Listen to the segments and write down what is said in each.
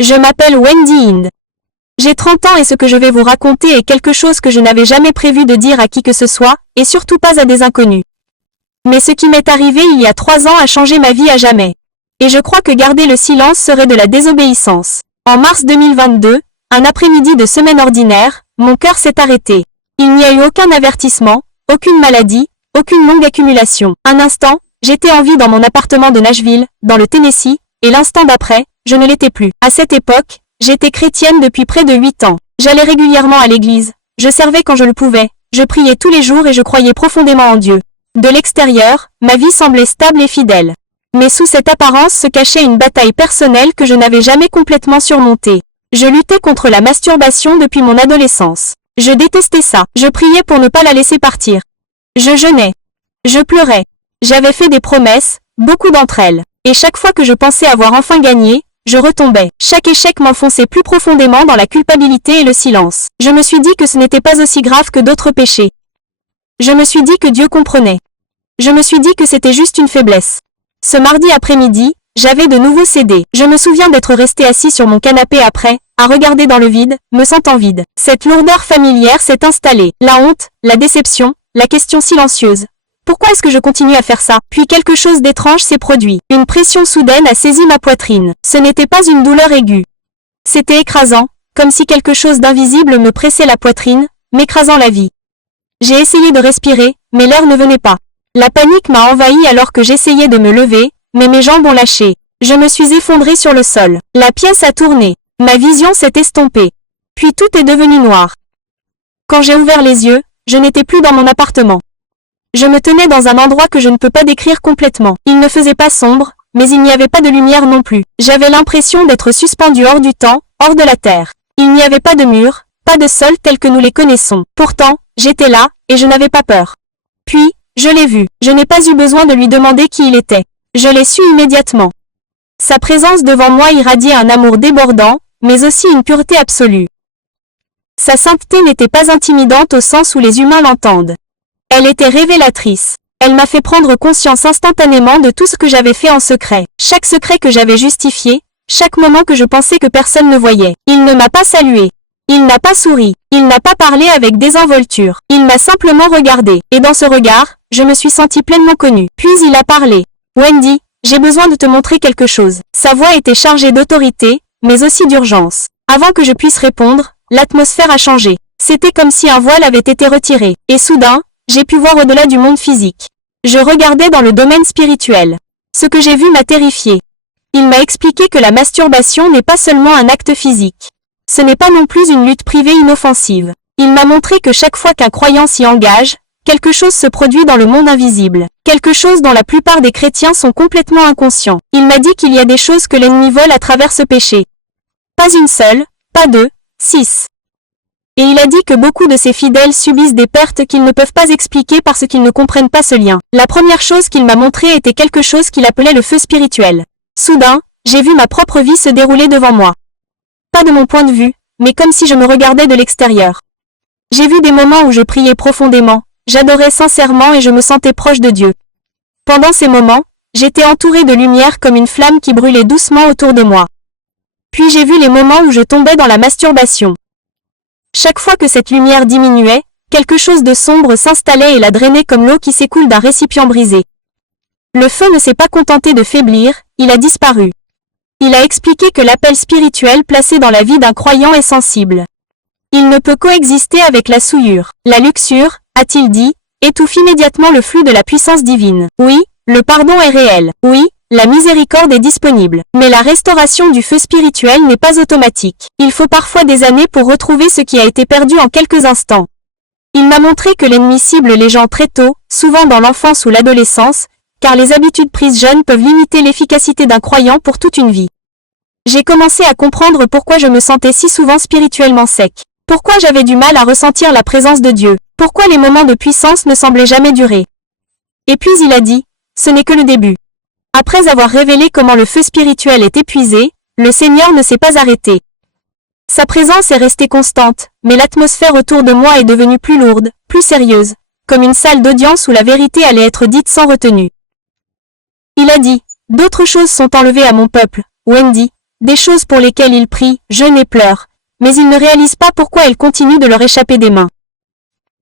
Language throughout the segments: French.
Je m'appelle Wendy Hind. J'ai 30 ans et ce que je vais vous raconter est quelque chose que je n'avais jamais prévu de dire à qui que ce soit, et surtout pas à des inconnus. Mais ce qui m'est arrivé il y a 3 ans a changé ma vie à jamais. Et je crois que garder le silence serait de la désobéissance. En mars 2022, un après-midi de semaine ordinaire, mon cœur s'est arrêté. Il n'y a eu aucun avertissement, aucune maladie, aucune longue accumulation. Un instant, j'étais en vie dans mon appartement de Nashville, dans le Tennessee, et l'instant d'après, je ne l'étais plus. À cette époque, j'étais chrétienne depuis près de 8 ans. J'allais régulièrement à l'église, je servais quand je le pouvais, je priais tous les jours et je croyais profondément en Dieu. De l'extérieur, ma vie semblait stable et fidèle. Mais sous cette apparence se cachait une bataille personnelle que je n'avais jamais complètement surmontée. Je luttais contre la masturbation depuis mon adolescence. Je détestais ça. Je priais pour ne pas la laisser partir. Je jeûnais. Je pleurais. J'avais fait des promesses, beaucoup d'entre elles. Et chaque fois que je pensais avoir enfin gagné, je retombais. Chaque échec m'enfonçait plus profondément dans la culpabilité et le silence. Je me suis dit que ce n'était pas aussi grave que d'autres péchés. Je me suis dit que Dieu comprenait. Je me suis dit que c'était juste une faiblesse. Ce mardi après-midi, j'avais de nouveau cédé. Je me souviens d'être resté assis sur mon canapé après, à regarder dans le vide, me sentant vide. Cette lourdeur familière s'est installée. La honte, la déception, la question silencieuse. Pourquoi est-ce que je continue à faire ça? Puis quelque chose d'étrange s'est produit. Une pression soudaine a saisi ma poitrine. Ce n'était pas une douleur aiguë. C'était écrasant, comme si quelque chose d'invisible me pressait la poitrine, m'écrasant la vie. J'ai essayé de respirer, mais l'air ne venait pas. La panique m'a envahi alors que j'essayais de me lever, mais mes jambes ont lâché. Je me suis effondrée sur le sol. La pièce a tourné. Ma vision s'est estompée. Puis tout est devenu noir. Quand j'ai ouvert les yeux, je n'étais plus dans mon appartement. Je me tenais dans un endroit que je ne peux pas décrire complètement. Il ne faisait pas sombre, mais il n'y avait pas de lumière non plus. J'avais l'impression d'être suspendue hors du temps, hors de la terre. Il n'y avait pas de mur, pas de sol tel que nous les connaissons. Pourtant, j'étais là, et je n'avais pas peur. Puis, je l'ai vu. Je n'ai pas eu besoin de lui demander qui il était. Je l'ai su immédiatement. Sa présence devant moi irradiait un amour débordant, mais aussi une pureté absolue. Sa sainteté n'était pas intimidante au sens où les humains l'entendent. Elle était révélatrice. Elle m'a fait prendre conscience instantanément de tout ce que j'avais fait en secret. Chaque secret que j'avais justifié, chaque moment que je pensais que personne ne voyait. Il ne m'a pas salué. Il n'a pas souri. Il n'a pas parlé avec désinvolture. Il m'a simplement regardé. Et dans ce regard, je me suis sentie pleinement connue. Puis il a parlé. Wendy, j'ai besoin de te montrer quelque chose. Sa voix était chargée d'autorité, mais aussi d'urgence. Avant que je puisse répondre, l'atmosphère a changé. C'était comme si un voile avait été retiré. Et soudain, j'ai pu voir au-delà du monde physique. Je regardais dans le domaine spirituel. Ce que j'ai vu m'a terrifié. Il m'a expliqué que la masturbation n'est pas seulement un acte physique. Ce n'est pas non plus une lutte privée inoffensive. Il m'a montré que chaque fois qu'un croyant s'y engage, quelque chose se produit dans le monde invisible. Quelque chose dont la plupart des chrétiens sont complètement inconscients. Il m'a dit qu'il y a des choses que l'ennemi vole à travers ce péché. Pas une seule, pas deux, 6. Et il a dit que beaucoup de ses fidèles subissent des pertes qu'ils ne peuvent pas expliquer parce qu'ils ne comprennent pas ce lien. La première chose qu'il m'a montré était quelque chose qu'il appelait le feu spirituel. Soudain, j'ai vu ma propre vie se dérouler devant moi. Pas de mon point de vue, mais comme si je me regardais de l'extérieur. J'ai vu des moments où je priais profondément, j'adorais sincèrement et je me sentais proche de Dieu. Pendant ces moments, j'étais entourée de lumière comme une flamme qui brûlait doucement autour de moi. Puis j'ai vu les moments où je tombais dans la masturbation. Chaque fois que cette lumière diminuait, quelque chose de sombre s'installait et la drainait comme l'eau qui s'écoule d'un récipient brisé. Le feu ne s'est pas contenté de faiblir, il a disparu. Il a expliqué que l'appel spirituel placé dans la vie d'un croyant est sensible. Il ne peut coexister avec la souillure. La luxure, a-t-il dit, étouffe immédiatement le flux de la puissance divine. Oui, le pardon est réel. Oui, la miséricorde est disponible. Mais la restauration du feu spirituel n'est pas automatique. Il faut parfois des années pour retrouver ce qui a été perdu en quelques instants. Il m'a montré que l'ennemi cible les gens très tôt, souvent dans l'enfance ou l'adolescence, car les habitudes prises jeunes peuvent limiter l'efficacité d'un croyant pour toute une vie. J'ai commencé à comprendre pourquoi je me sentais si souvent spirituellement sec. Pourquoi j'avais du mal à ressentir la présence de Dieu. Pourquoi les moments de puissance ne semblaient jamais durer. Et puis il a dit, ce n'est que le début. Après avoir révélé comment le feu spirituel est épuisé, le Seigneur ne s'est pas arrêté. Sa présence est restée constante, mais l'atmosphère autour de moi est devenue plus lourde, plus sérieuse, comme une salle d'audience où la vérité allait être dite sans retenue. Il a dit, d'autres choses sont enlevées à mon peuple, Wendy, des choses pour lesquelles ils prient, jeûnent et pleurent, mais ils ne réalisent pas pourquoi elles continuent de leur échapper des mains.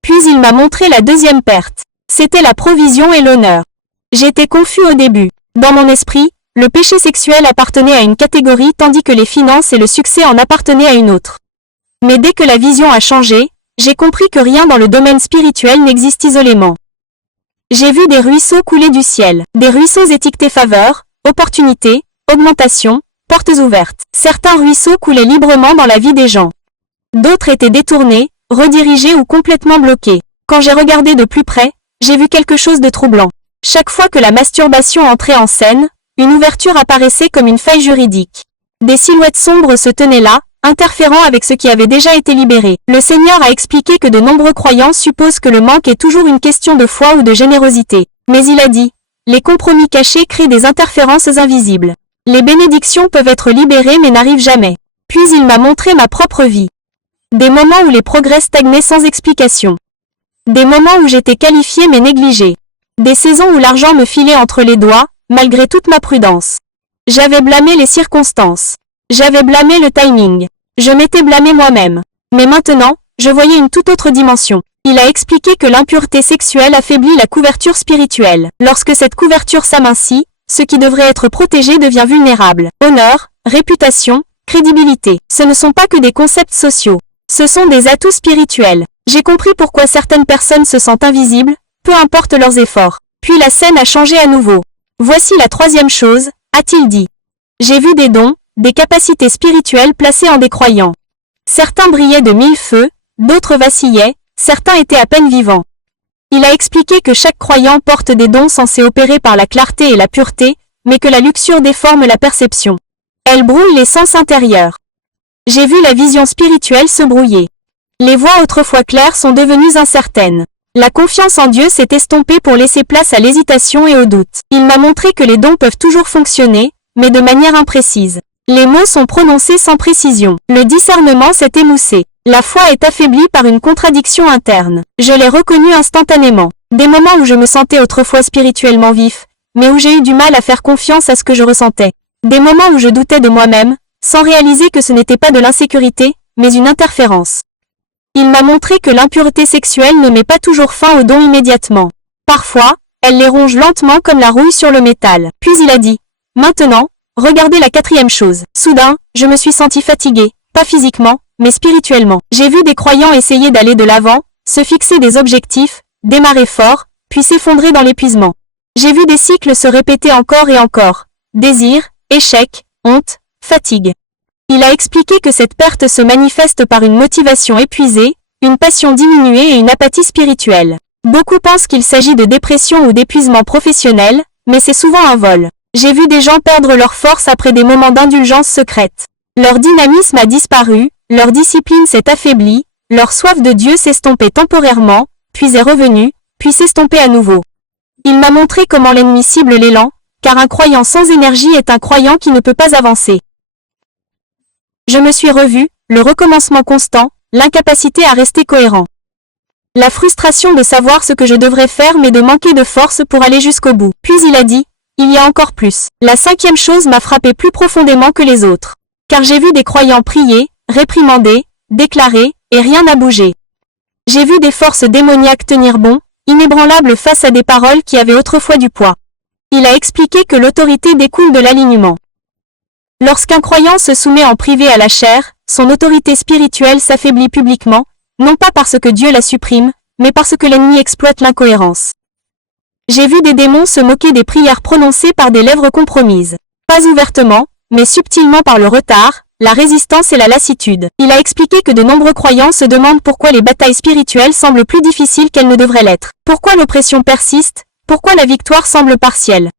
Puis il m'a montré la deuxième perte. C'était la provision et l'honneur. J'étais confus au début. Dans mon esprit, le péché sexuel appartenait à une catégorie tandis que les finances et le succès en appartenaient à une autre. Mais dès que la vision a changé, j'ai compris que rien dans le domaine spirituel n'existe isolément. J'ai vu des ruisseaux couler du ciel, des ruisseaux étiquetés faveur, opportunité, augmentation, portes ouvertes. Certains ruisseaux coulaient librement dans la vie des gens. D'autres étaient détournés, redirigés ou complètement bloqués. Quand j'ai regardé de plus près, j'ai vu quelque chose de troublant. Chaque fois que la masturbation entrait en scène, une ouverture apparaissait comme une faille juridique. Des silhouettes sombres se tenaient là, interférant avec ce qui avait déjà été libéré. Le Seigneur a expliqué que de nombreux croyants supposent que le manque est toujours une question de foi ou de générosité. Mais il a dit, les compromis cachés créent des interférences invisibles. Les bénédictions peuvent être libérées mais n'arrivent jamais. Puis il m'a montré ma propre vie. Des moments où les progrès stagnaient sans explication. Des moments où j'étais qualifié mais négligé. Des saisons où l'argent me filait entre les doigts, malgré toute ma prudence. J'avais blâmé les circonstances. J'avais blâmé le timing. Je m'étais blâmé moi-même. Mais maintenant, je voyais une toute autre dimension. Il a expliqué que l'impureté sexuelle affaiblit la couverture spirituelle. Lorsque cette couverture s'amincit, ce qui devrait être protégé devient vulnérable. Honneur, réputation, crédibilité. Ce ne sont pas que des concepts sociaux. Ce sont des atouts spirituels. J'ai compris pourquoi certaines personnes se sentent invisibles, peu importe leurs efforts. Puis la scène a changé à nouveau. Voici la troisième chose, a-t-il dit. J'ai vu des dons, des capacités spirituelles placées en des croyants. Certains brillaient de mille feux, d'autres vacillaient, certains étaient à peine vivants. Il a expliqué que chaque croyant porte des dons censés opérer par la clarté et la pureté, mais que la luxure déforme la perception. Elle brouille les sens intérieurs. J'ai vu la vision spirituelle se brouiller. Les voies autrefois claires sont devenues incertaines. La confiance en Dieu s'est estompée pour laisser place à l'hésitation et au doute. Il m'a montré que les dons peuvent toujours fonctionner, mais de manière imprécise. Les mots sont prononcés sans précision. Le discernement s'est émoussé. La foi est affaiblie par une contradiction interne. Je l'ai reconnue instantanément. Des moments où je me sentais autrefois spirituellement vif, mais où j'ai eu du mal à faire confiance à ce que je ressentais. Des moments où je doutais de moi-même, sans réaliser que ce n'était pas de l'insécurité, mais une interférence. Il m'a montré que l'impureté sexuelle ne met pas toujours fin aux dons immédiatement. Parfois, elle les ronge lentement comme la rouille sur le métal. Puis il a dit, maintenant, regardez la quatrième chose. Soudain, je me suis senti fatigué, pas physiquement, mais spirituellement. J'ai vu des croyants essayer d'aller de l'avant, se fixer des objectifs, démarrer fort, puis s'effondrer dans l'épuisement. J'ai vu des cycles se répéter encore et encore. Désir, échec, honte, fatigue. Il a expliqué que cette perte se manifeste par une motivation épuisée, une passion diminuée et une apathie spirituelle. Beaucoup pensent qu'il s'agit de dépression ou d'épuisement professionnel, mais c'est souvent un vol. J'ai vu des gens perdre leur force après des moments d'indulgence secrète. Leur dynamisme a disparu, leur discipline s'est affaiblie, leur soif de Dieu s'est estompée temporairement, puis est revenue, puis s'estompée à nouveau. Il m'a montré comment l'ennemi cible l'élan, car un croyant sans énergie est un croyant qui ne peut pas avancer. Je me suis revu, le recommencement constant, l'incapacité à rester cohérent. La frustration de savoir ce que je devrais faire mais de manquer de force pour aller jusqu'au bout. Puis il a dit, il y a encore plus. La cinquième chose m'a frappé plus profondément que les autres. Car j'ai vu des croyants prier, réprimander, déclarer, et rien n'a bougé. J'ai vu des forces démoniaques tenir bon, inébranlables face à des paroles qui avaient autrefois du poids. Il a expliqué que l'autorité découle de l'alignement. Lorsqu'un croyant se soumet en privé à la chair, son autorité spirituelle s'affaiblit publiquement, non pas parce que Dieu la supprime, mais parce que l'ennemi exploite l'incohérence. J'ai vu des démons se moquer des prières prononcées par des lèvres compromises. Pas ouvertement, mais subtilement par le retard, la résistance et la lassitude. Il a expliqué que de nombreux croyants se demandent pourquoi les batailles spirituelles semblent plus difficiles qu'elles ne devraient l'être. Pourquoi l'oppression persiste, pourquoi la victoire semble partielle.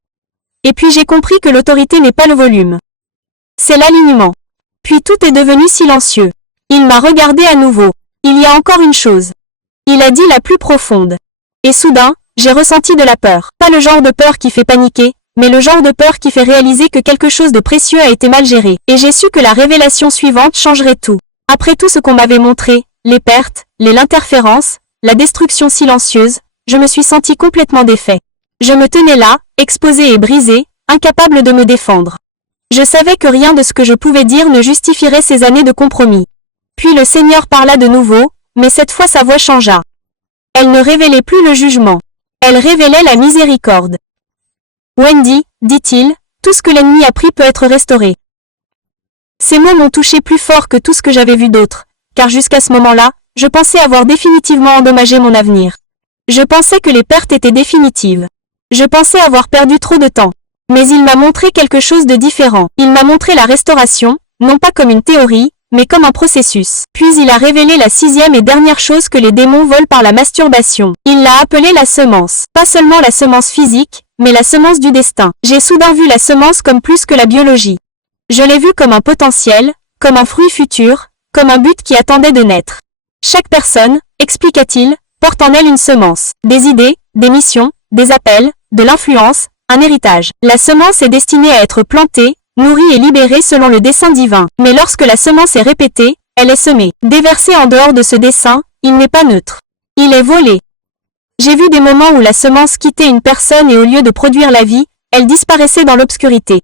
Et puis j'ai compris que l'autorité n'est pas le volume. C'est l'alignement. Puis tout est devenu silencieux. Il m'a regardé à nouveau. Il y a encore une chose. Il a dit la plus profonde. Et soudain, j'ai ressenti de la peur. Pas le genre de peur qui fait paniquer, mais le genre de peur qui fait réaliser que quelque chose de précieux a été mal géré. Et j'ai su que la révélation suivante changerait tout. Après tout ce qu'on m'avait montré, les pertes, l'interférence, la destruction silencieuse, je me suis senti complètement défait. Je me tenais là, exposé et brisé, incapable de me défendre. Je savais que rien de ce que je pouvais dire ne justifierait ces années de compromis. Puis le Seigneur parla de nouveau, mais cette fois sa voix changea. Elle ne révélait plus le jugement. Elle révélait la miséricorde. Wendy, dit-il, tout ce que l'ennemi a pris peut être restauré. Ces mots m'ont touché plus fort que tout ce que j'avais vu d'autre, car jusqu'à ce moment-là, je pensais avoir définitivement endommagé mon avenir. Je pensais que les pertes étaient définitives. Je pensais avoir perdu trop de temps. Mais il m'a montré quelque chose de différent. Il m'a montré la restauration, non pas comme une théorie, mais comme un processus. Puis il a révélé la 6e et dernière chose que les démons volent par la masturbation. Il l'a appelée la semence. Pas seulement la semence physique, mais la semence du destin. J'ai soudain vu la semence comme plus que la biologie. Je l'ai vue comme un potentiel, comme un fruit futur, comme un but qui attendait de naître. Chaque personne, expliqua-t-il, porte en elle une semence. Des idées, des missions, des appels, de l'influence, un héritage. La semence est destinée à être plantée, nourrie et libérée selon le dessein divin. Mais lorsque la semence est répétée, elle est semée. Déversée en dehors de ce dessein, il n'est pas neutre. Il est volé. J'ai vu des moments où la semence quittait une personne et au lieu de produire la vie, elle disparaissait dans l'obscurité.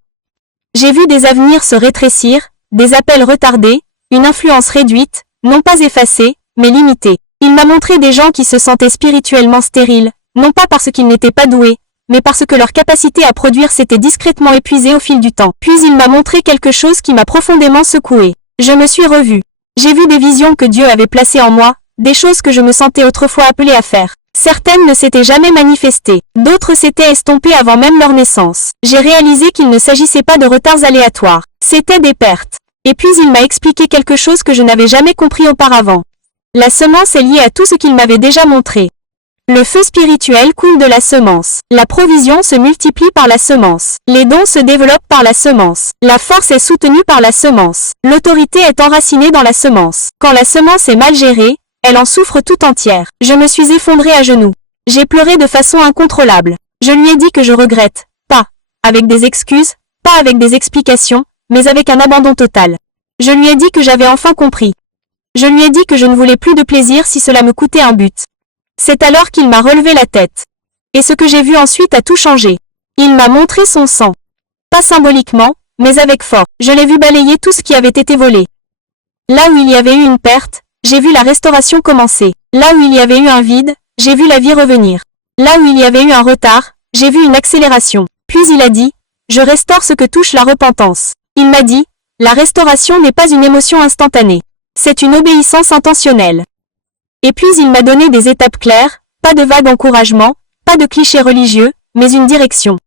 J'ai vu des avenirs se rétrécir, des appels retardés, une influence réduite, non pas effacée, mais limitée. Il m'a montré des gens qui se sentaient spirituellement stériles, non pas parce qu'ils n'étaient pas doués, mais parce que leur capacité à produire s'était discrètement épuisée au fil du temps. Puis il m'a montré quelque chose qui m'a profondément secoué. Je me suis revue. J'ai vu des visions que Dieu avait placées en moi, des choses que je me sentais autrefois appelée à faire. Certaines ne s'étaient jamais manifestées, d'autres s'étaient estompées avant même leur naissance. J'ai réalisé qu'il ne s'agissait pas de retards aléatoires, c'étaient des pertes. Et puis il m'a expliqué quelque chose que je n'avais jamais compris auparavant. La semence est liée à tout ce qu'il m'avait déjà montré. Le feu spirituel coule de la semence. La provision se multiplie par la semence. Les dons se développent par la semence. La force est soutenue par la semence. L'autorité est enracinée dans la semence. Quand la semence est mal gérée, elle en souffre tout entière. Je me suis effondrée à genoux. J'ai pleuré de façon incontrôlable. Je lui ai dit que je regrette. Pas avec des excuses, pas avec des explications, mais avec un abandon total. Je lui ai dit que j'avais enfin compris. Je lui ai dit que je ne voulais plus de plaisir si cela me coûtait un but. C'est alors qu'il m'a relevé la tête. Et ce que j'ai vu ensuite a tout changé. Il m'a montré son sang. Pas symboliquement, mais avec force. Je l'ai vu balayer tout ce qui avait été volé. Là où il y avait eu une perte, j'ai vu la restauration commencer. Là où il y avait eu un vide, j'ai vu la vie revenir. Là où il y avait eu un retard, j'ai vu une accélération. Puis il a dit, je restaure ce que touche la repentance. Il m'a dit, la restauration n'est pas une émotion instantanée. C'est une obéissance intentionnelle. Et puis il m'a donné des étapes claires, pas de vagues encouragements, pas de clichés religieux, mais une direction.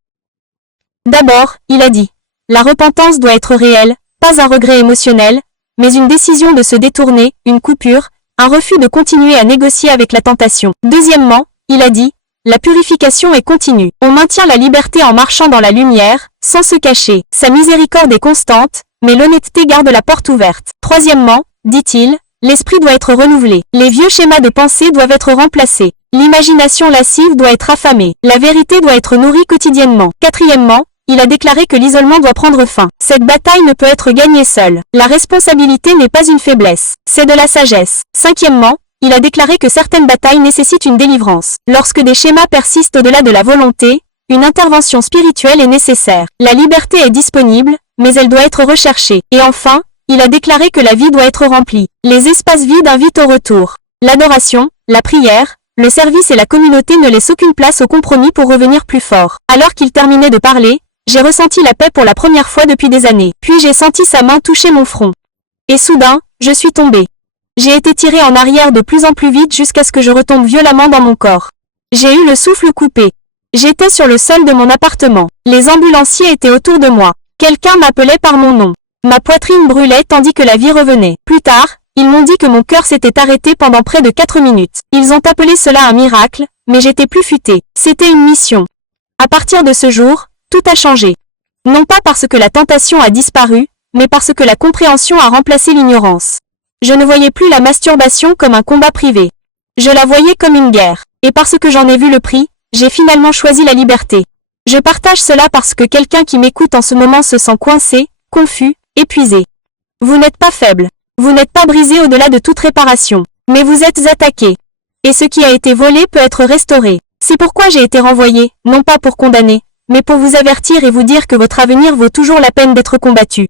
D'abord, il a dit, la repentance doit être réelle, pas un regret émotionnel, mais une décision de se détourner, une coupure, un refus de continuer à négocier avec la tentation. Deuxièmement, il a dit, la purification est continue. On maintient la liberté en marchant dans la lumière, sans se cacher. Sa miséricorde est constante, mais l'honnêteté garde la porte ouverte. Troisièmement, dit-il, l'esprit doit être renouvelé. Les vieux schémas de pensée doivent être remplacés. L'imagination lascive doit être affamée. La vérité doit être nourrie quotidiennement. Quatrièmement, il a déclaré que l'isolement doit prendre fin. Cette bataille ne peut être gagnée seule. La responsabilité n'est pas une faiblesse, c'est de la sagesse. Cinquièmement, il a déclaré que certaines batailles nécessitent une délivrance. Lorsque des schémas persistent au-delà de la volonté, une intervention spirituelle est nécessaire. La liberté est disponible, mais elle doit être recherchée. Et enfin, il a déclaré que la vie doit être remplie. Les espaces vides invitent au retour. L'adoration, la prière, le service et la communauté ne laissent aucune place au compromis pour revenir plus fort. Alors qu'il terminait de parler, j'ai ressenti la paix pour la première fois depuis des années. Puis j'ai senti sa main toucher mon front. Et soudain, je suis tombée. J'ai été tirée en arrière de plus en plus vite jusqu'à ce que je retombe violemment dans mon corps. J'ai eu le souffle coupé. J'étais sur le sol de mon appartement. Les ambulanciers étaient autour de moi. Quelqu'un m'appelait par mon nom. Ma poitrine brûlait tandis que la vie revenait. Plus tard, ils m'ont dit que mon cœur s'était arrêté pendant près de 4 minutes. Ils ont appelé cela un miracle, mais j'étais plus futée. C'était une mission. À partir de ce jour, tout a changé. Non pas parce que la tentation a disparu, mais parce que la compréhension a remplacé l'ignorance. Je ne voyais plus la masturbation comme un combat privé. Je la voyais comme une guerre. Et parce que j'en ai vu le prix, j'ai finalement choisi la liberté. Je partage cela parce que quelqu'un qui m'écoute en ce moment se sent coincé, confus, épuisé. Vous n'êtes pas faible. Vous n'êtes pas brisé au-delà de toute réparation. Mais vous êtes attaqué. Et ce qui a été volé peut être restauré. C'est pourquoi j'ai été renvoyé, non pas pour condamner, mais pour vous avertir et vous dire que votre avenir vaut toujours la peine d'être combattu.